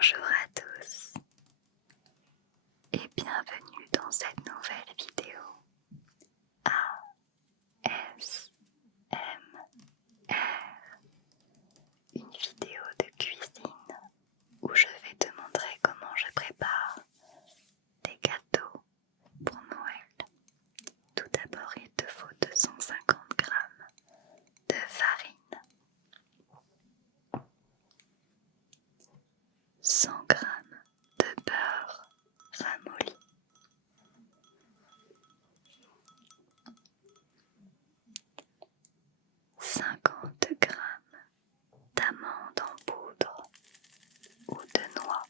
Bonjour à tous et bienvenue dans cette nouvelle vidéo ASMR, une vidéo de cuisine où je vais te montrer comment je prépare des gâteaux pour Noël. Tout d'abord, il te faut 250 g de farine, 100 g de beurre ramolli, 50 g d'amandes en poudre ou de noix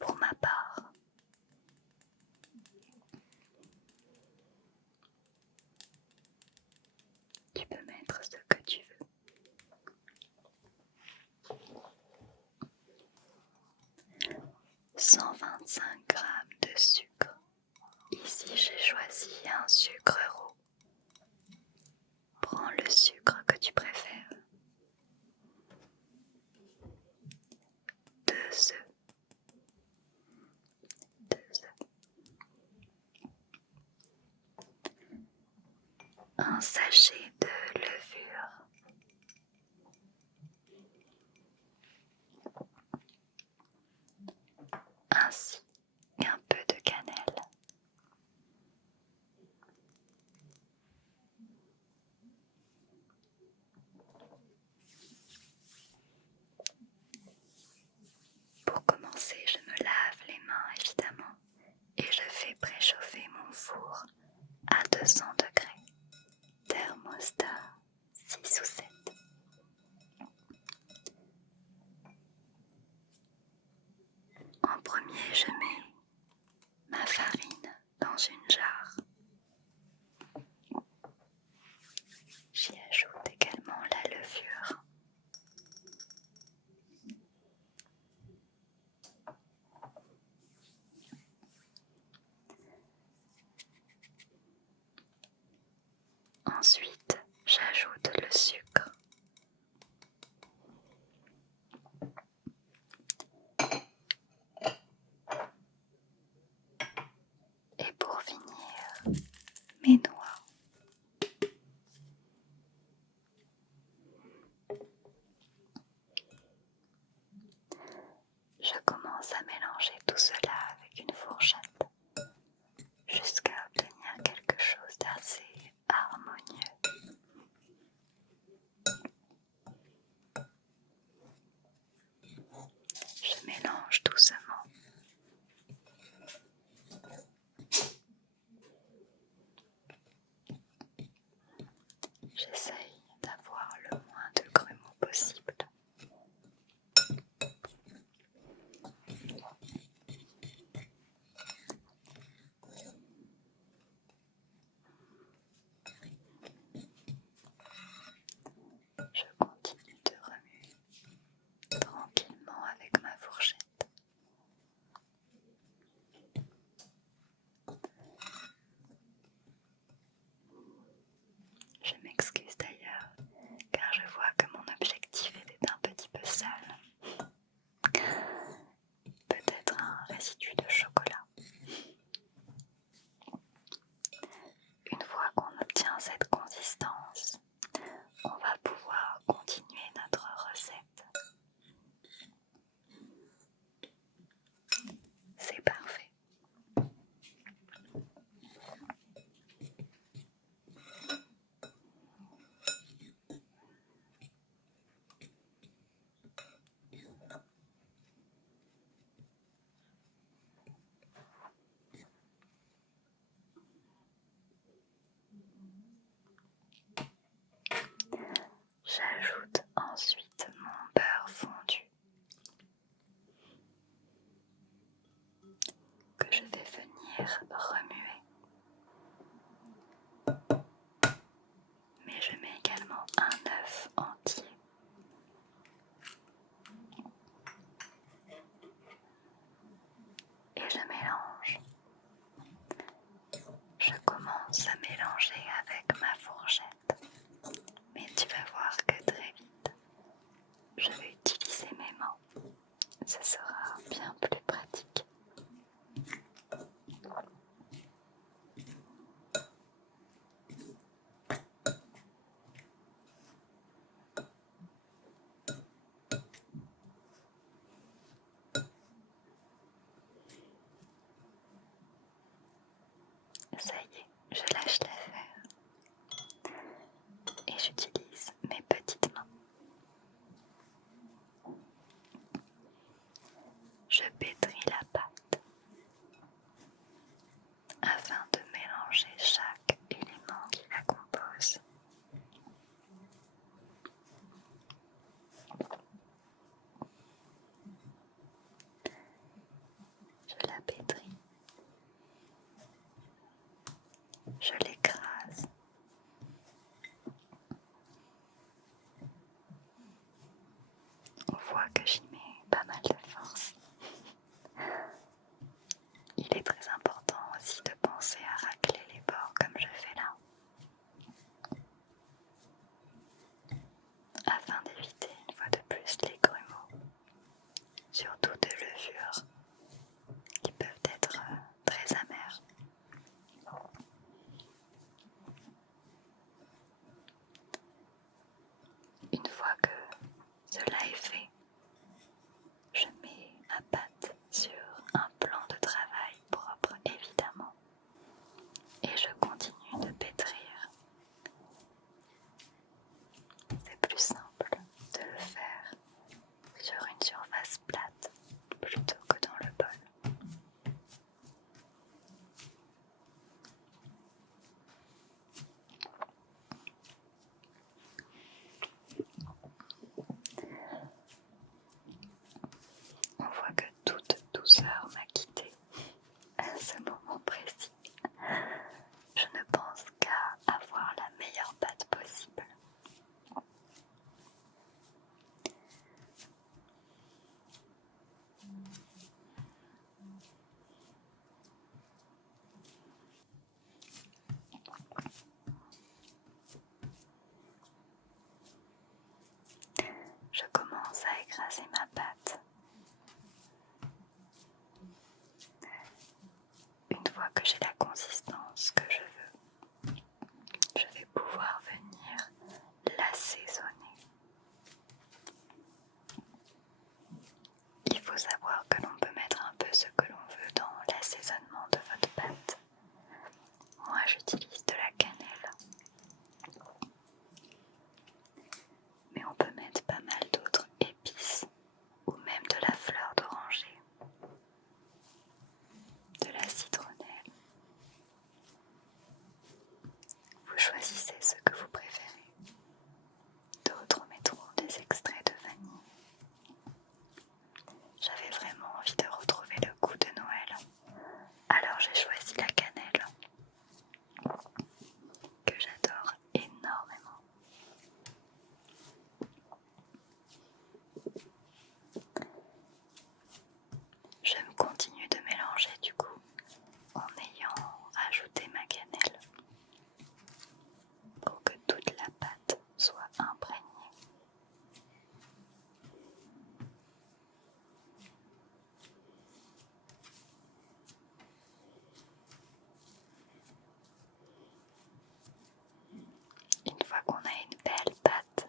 pour ma part, tu peux mettre ce que tu veux. 125 g de sucre. Ici j'ai choisi un sucre roux. Prends le sucre que tu préfères. 2 œufs. 2 œufs. Un sachet de levure. Ainsi qu'un peu de cannelle. Pour commencer, je me lave les mains évidemment et je fais préchauffer mon four à 200 degrés. Thermostat 6 ou 7. En premier, je mets ma farine dans une jarre. J'y ajoute également la levure. Ensuite, j'ajoute le sucre. Et pour finir, mes noix. Je commence à mélanger tout cela avec une fourchette jusqu'à obtenir quelque chose d'assez harmonieux. Je mélange doucement. J'essaye d'avoir le moins de grumeaux possible. Je continue de remuer tranquillement avec ma fourchette vois que j'y mets pas mal de force. Il est très important aussi de penser à racler les bords comme je fais là, afin d'éviter une fois de plus les grumeaux, surtout de levure, qui peuvent être très amères. Une fois que cela est fait, je mets ma pâte sur un plan de travail propre évidemment et je continue de pétrir. C'est plus simple de le faire sur une surface plate plutôt que dans le bol. On voit que toute douceur m'a quittée à ce moment précis. Je ne pense qu'à avoir la meilleure pâte possible. Je commence à écraser ma pâte. Une fois que j'ai la consistance que je veux, je vais pouvoir venir l'assaisonner. Il faut savoir que l'on peut mettre un peu ce que l'on veut dans l'assaisonnement de votre pâte. Moi, j'utilise de la cannelle, mais on peut mettre pas mal d'autres épices ou même de la fleur d'oranger, de la citronnelle. Vous choisissez ce que vous préférez. D'autres mettront des extraits de vanille. J'avais vraiment envie de retrouver le goût de Noël, alors j'ai choisi la cannelle, que j'adore énormément. Je continue de mélanger du coup en ayant rajouté ma cannelle pour que toute la pâte soit imprégnée. Une fois qu'on a une belle pâte,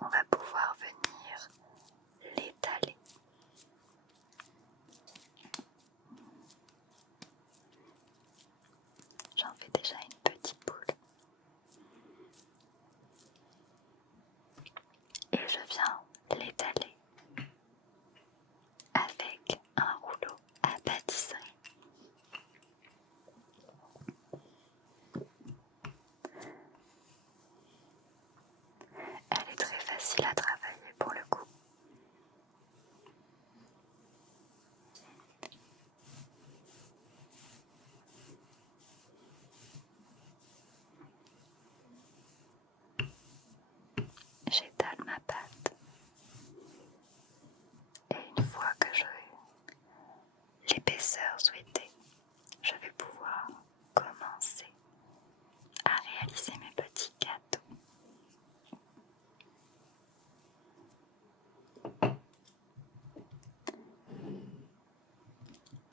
on va pouvoir venir l'étaler. J'en fais déjà une petite boule. Et je viens l'étaler avec un rouleau à pâtisserie. Elle est très facile à travailler pour le coup. J'étale ma pâte et une fois que j'ai l'épaisseur souhaitée, je vais pouvoir commencer à réaliser mes petits gâteaux.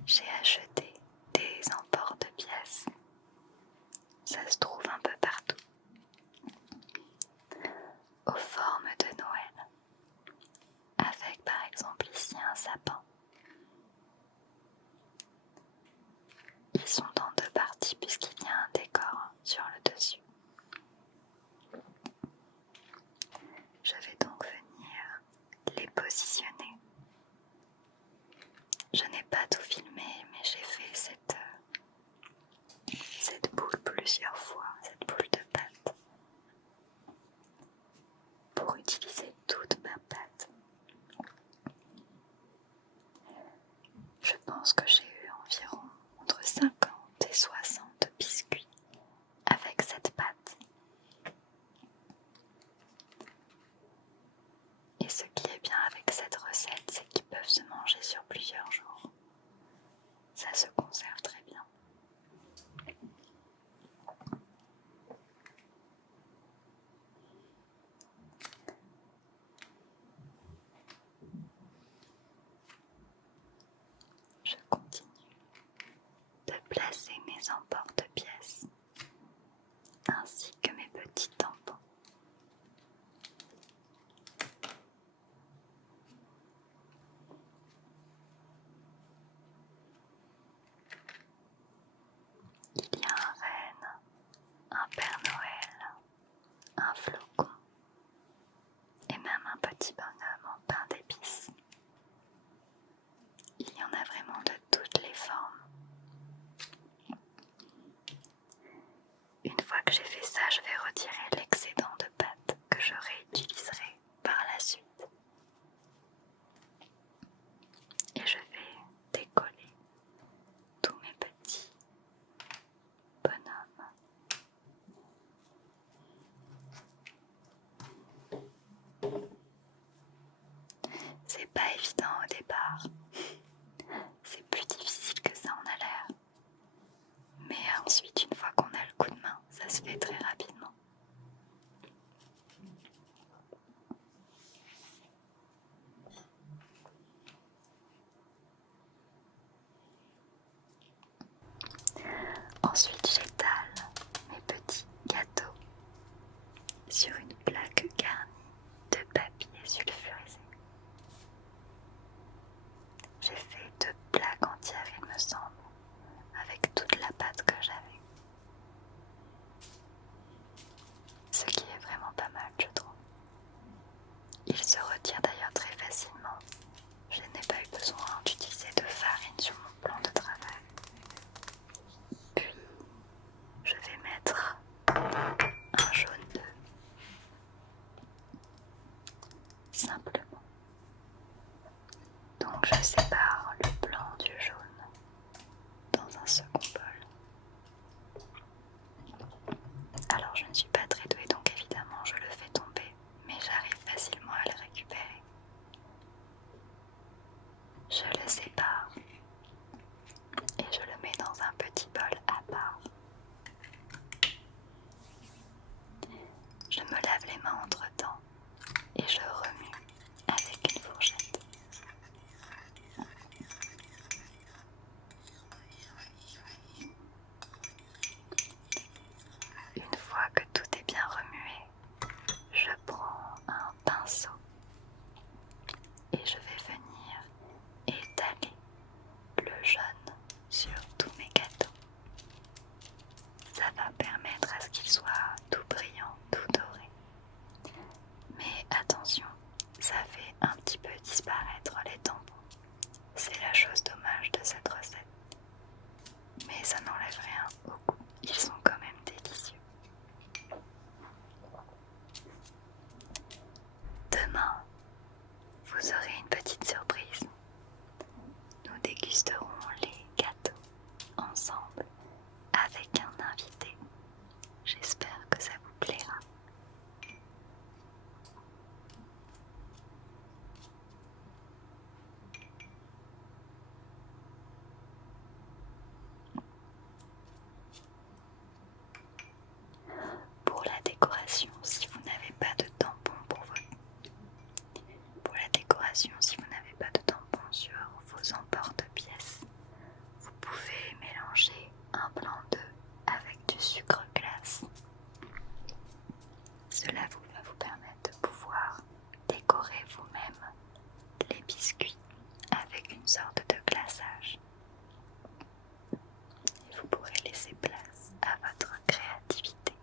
J'ai acheté des emporte-pièces. Ça se trouve un peu partout. Aux formes de Noël. Avec par exemple ici un sapin. Ils sont en deux parties puisqu'il y a un décor sur le dessus. Je vais donc venir les positionner. Je n'ai pas tout filmé, mais j'ai évident au départ. C'est plus difficile que ça en a l'air. Mais ensuite, une fois qu'on a le coup de main, ça se fait très rapidement. Ensuite, j'étale mes petits gâteaux sur une plaque garnie de papier sulfurisé. J'ai fait 2 plaques entières, il me semble, avec toute la pâte que j'avais. Ce qui est vraiment pas mal, je trouve. Il se retire d'ailleurs très facilement. Je n'ai pas eu besoin d'utiliser de farine sur mon plan de travail. Puis, je vais mettre un jaune d'œuf, simplement. Donc je sépare le blanc du jaune dans un second bol. Alors je ne suis pas très douée, donc évidemment je le fais tomber, mais j'arrive facilement à le récupérer. Je le sépare et je le mets dans un petit bol à part. Je me lave les mains entre temps et je remue avec une fourchette. Une fois que tout est bien remué, je prends un pinceau et je vais venir étaler le jaune sur tous mes gâteaux. Ça va permettre à ce qu'il soit tout brillant, tout doré. Mais attention, ça fait un petit peu disparaître les tampons. C'est la chose dommage de cette recette. Mais ça n'enlève rien au goût. Ils sont quand même délicieux. Demain, vous aurez une petite surprise. Nous dégusterons les gâteaux ensemble avec un invité. J'espère que ça vous plaira. Pour la décoration, si vous n'avez pas de tampon sur vos emporte-pièces, vous pouvez mélanger un blanc d'œuf avec du sucre glace. Cela va vous permettre de pouvoir décorer vous-même les biscuits avec une sorte de glaçage. Et vous pourrez laisser place à votre créativité.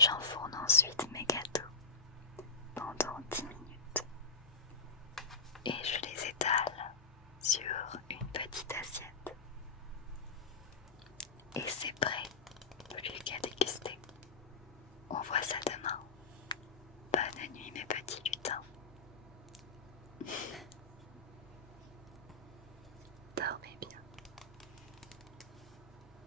J'enfourne ensuite mes gâteaux pendant 10 minutes.